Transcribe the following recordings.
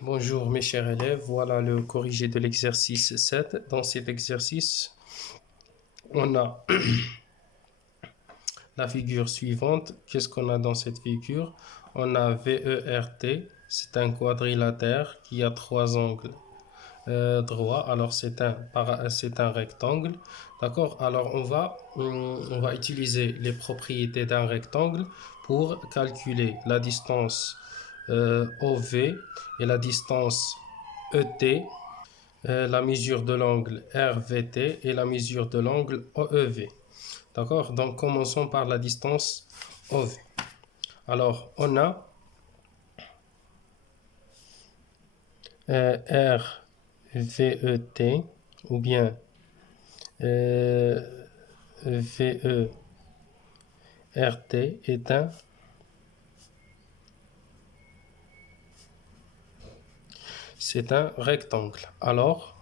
Bonjour mes chers élèves, voilà le corrigé de l'exercice 7. Dans cet exercice, on a la figure suivante. Qu'est-ce qu'on a dans cette figure? On a VERT, c'est un quadrilatère qui a trois angles droits. Alors c'est un rectangle. D'accord? Alors on va utiliser les propriétés d'un rectangle pour calculer la distance OV et la distance ET, la mesure de l'angle RVT et la mesure de l'angle OEV. D'accord? Donc, commençons par la distance OV. Alors, on a RVET ou bien VERT c'est un rectangle. Alors,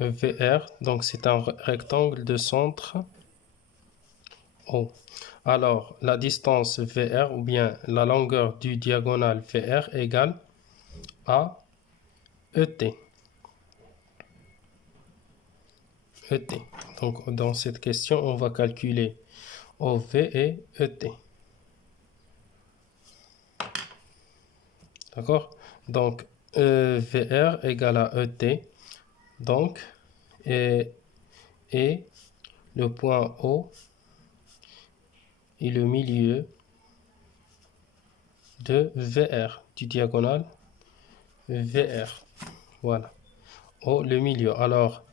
VR, donc c'est un rectangle de centre O. Alors, la distance VR ou bien la longueur du diagonale VR égale à ET. ET. Donc, dans cette question, on va calculer OV et ET. D'accord? Donc, VR égale à ET. Donc, et le point O est le milieu de VR, du diagonale VR. Voilà. O, le milieu. Alors,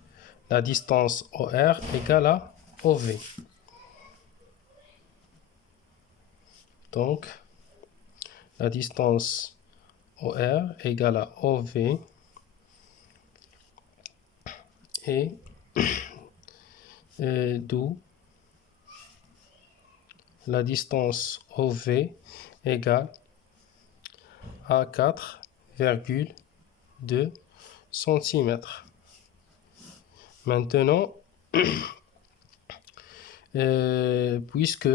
la distance OR égale à OV. Donc, la distance OR égale à OV et d'où la distance OV égale à 4,2 cm. Maintenant, puisque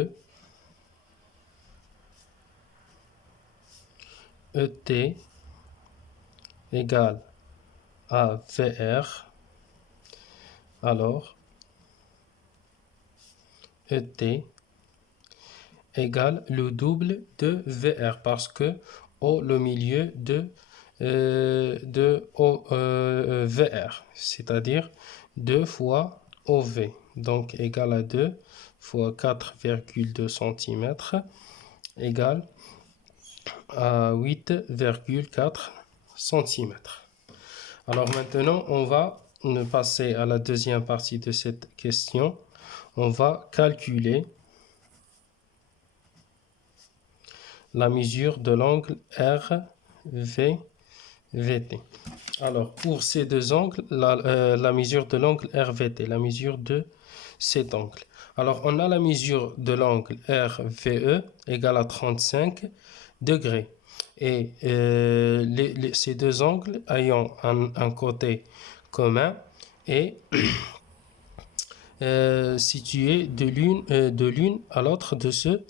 ET égale à VR, alors ET égale le double de VR parce que O le milieu de VR, c'est-à-dire 2 fois OV. Donc égal à 2 fois 4,2 cm égale à 8,4 cm. Alors maintenant, on va passer à la deuxième partie de cette question. On va calculer la mesure de l'angle RVVT. Alors, pour ces deux angles, la mesure de l'angle RVT, la mesure de cet angle. Alors, on a la mesure de l'angle RVE égale à 35 degrés. Et ces deux angles ayant un côté commun et situé de l'une à l'autre de ce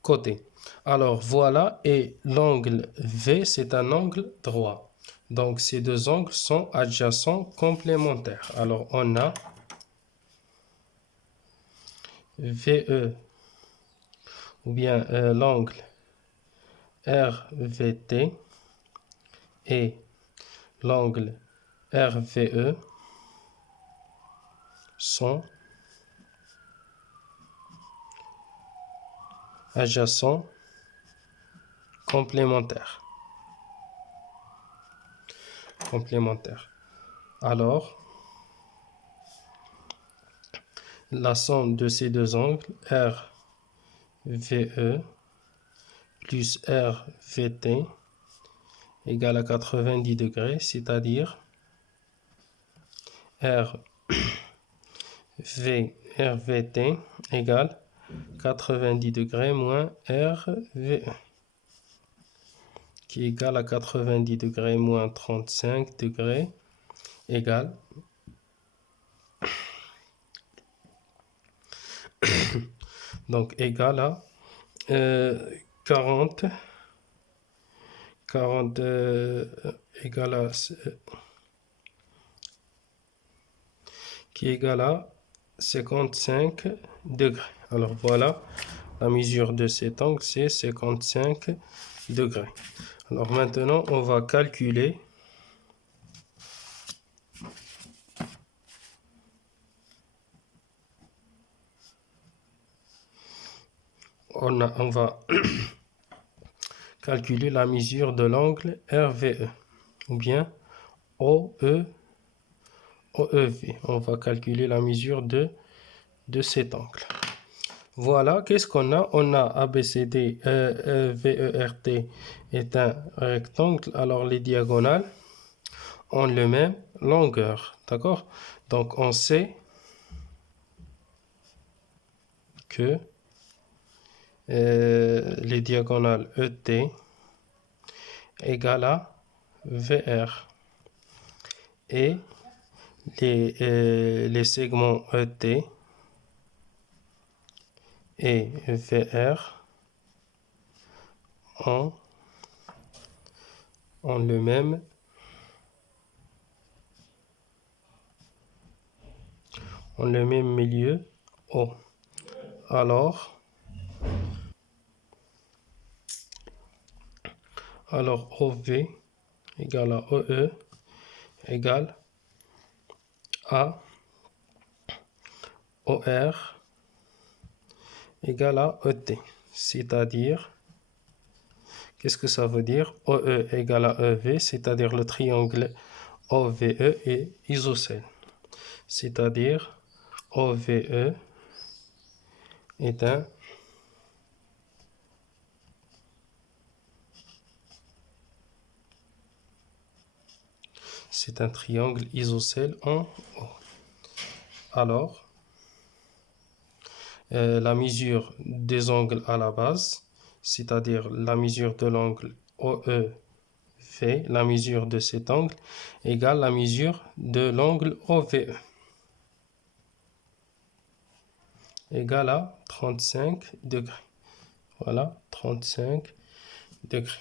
côté. Alors voilà, et l'angle V, c'est un angle droit. Donc ces deux angles sont adjacents complémentaires. Alors on a VE ou bien l'angle RVT et l'angle RVE sont adjacents complémentaires. Alors, la somme de ces deux angles, RVE plus RVT, égale à 90 degrés, c'est-à-dire RVT égale 90 degrés moins RVE, qui est égal à 90 degrés moins 35 degrés, égale donc égal à 40 égale à, qui égale à 55 degrés. Alors voilà, la mesure de cet angle, c'est 55 degrés. Alors maintenant, on va calculer. On va calculer la mesure de l'angle RVE ou bien OEV. On va calculer la mesure de cet angle. Voilà, qu'est-ce qu'on a? On a ABCD, VERT est un rectangle, alors les diagonales ont la même longueur, d'accord? Donc on sait que les diagonales ET égale à VR et les segments ET et VR ont le même milieu O. Alors OV égale à OE égale à OR égale à ET. C'est-à-dire, qu'est-ce que ça veut dire? OE égale à EV, c'est-à-dire le triangle OVE est isocèle. C'est-à-dire OVE est un triangle isocèle en O. Alors, la mesure des angles à la base, c'est-à-dire la mesure de l'angle OEV, la mesure de cet angle, égale la mesure de l'angle OVE, égale à 35 degrés. Voilà, 35 degrés.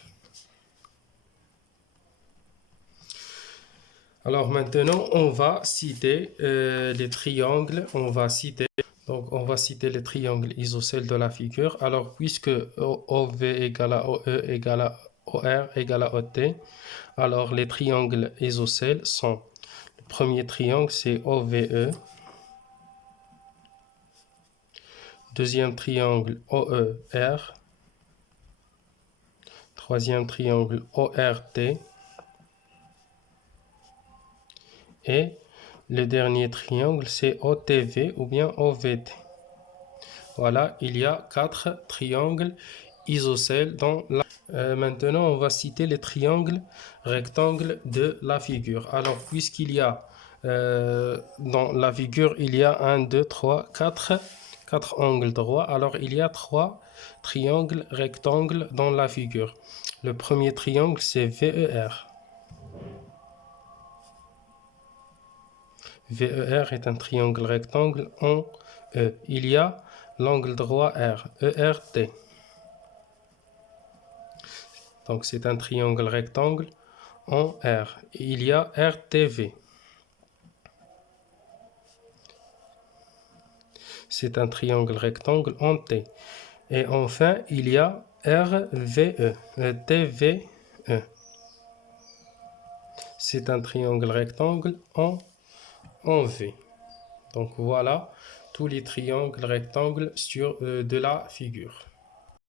Alors maintenant, on va citer les triangles. On va citer les triangles isocèles de la figure. Alors, puisque OV égale à OE égale à OR égale à OT, alors les triangles isocèles sont, le premier triangle c'est OVE, deuxième triangle OER, troisième triangle ORT, et le dernier triangle, c'est OTV ou bien OVT. Voilà, il y a 4 triangles isocèles dans la... maintenant, on va citer les triangles rectangles de la figure. Alors, puisqu'il y a dans la figure, il y a 1, 2, 3, 4 angles droits. Alors, il y a 3 triangles rectangles dans la figure. Le premier triangle, c'est VER. VER est un triangle rectangle en E. Il y a l'angle droit R, ERT. Donc c'est un triangle rectangle en R. Il y a RTV. C'est un triangle rectangle en T. Et enfin, il y a RVE, TVE. C'est un triangle rectangle en V. Donc voilà tous les triangles rectangles de la figure.